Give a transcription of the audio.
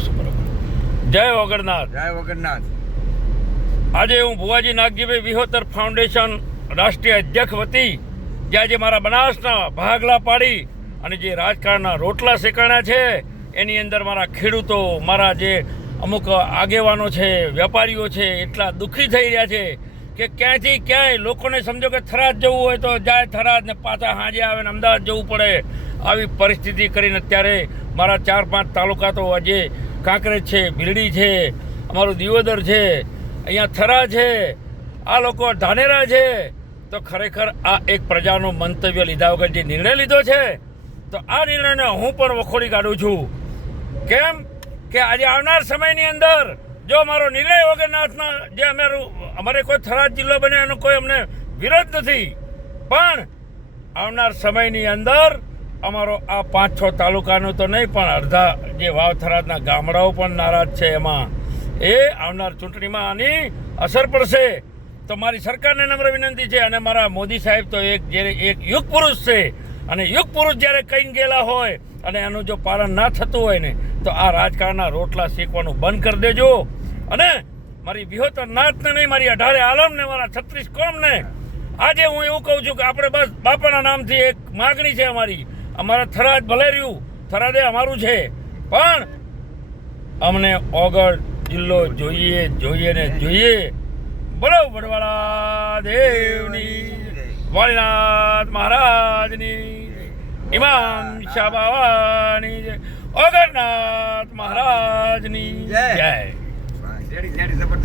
આવશે. બરાબર. જય વગરનાથ. જય વગરનાથ. આજે હું ભુવાજી નાગજીભાઈ વિહોતર ફાઉન્ડેશન રાષ્ટ્રીય અધ્યક્ષ વતી જે આજે મારા બનાસના ભાગલા પાડી અને જે રાજકારણના રોટલા શેકાણા છે એની અંદર મારા ખેડૂતો, મારા જે અમુક આગેવાનો છે, વેપારીઓ છે, એટલા દુઃખી થઈ રહ્યા છે કે ક્યાંથી ક્યાંય લોકોને સમજો કે થરાદ જવું હોય તો જાય થરાદ ને પાછા સાંજે આવે ને અમદાવાદ જવું પડે. આવી પરિસ્થિતિ કરીને અત્યારે મારા 4-5 તાલુકા તો આજે કાંકરેજ છે, ભીલડી છે, અમારું દિયોદર છે, અહીંયા થરા છે, આ લોકો ધાનેરા છે. તો ખરેખર આ એક પ્રજાનો મંતવ્ય લીધા વગર જે નિર્ણય લીધો છે તો આ નિર્ણયને હું પણ વખોડી કાઢું છું. કેમ કે આજે આવનાર સમયની અંદર જો મારો નિર્ણય વગરનાથના જે અમારે કોઈ થરાદ જિલ્લો બને એનો કોઈ અમને વિરોધ નથી, પણ આવનાર સમયની અંદર અમારો આ 5-6 તાલુકાનું તો નહીં પણ અડધા જે વાવ થરાદના ગામડાઓ પણ નારાજ છે. એમાં એ આવનાર ચૂંટણીમાં આની અસર પડશે. તો મારી સરકારને નમ્ર વિનંતી છે અને મારા મોદી સાહેબ તો એક યુગ પુરુષ છે અને યુગ પુરુષ જ્યારે કહીને ગયેલા હોય અને એનું જો પાલન ના થતું હોય ને તો આ રાજકારણના રોટલા શેકવાનું બંધ કરી દેજો. અને મારી વિહોતર નાથને નહીં, મારી 18 આલમને, મારા 36 કોમને આજે હું એવું કહું છું કે આપણે બસ બાપાના નામથી એક માગણી છે અમારી. અમારા થરાદ ભલે રહ્યું, થરાદે અમારું છે, પણ અમને ઓગળ જિલ્લો જોઈએ ને જોઈએ. બોલો વડવાળા દેવની, વાળીનાથ મહારાજની, ઇમામ શાહ બાવાની, ઓગરનાથ મહારાજની જય.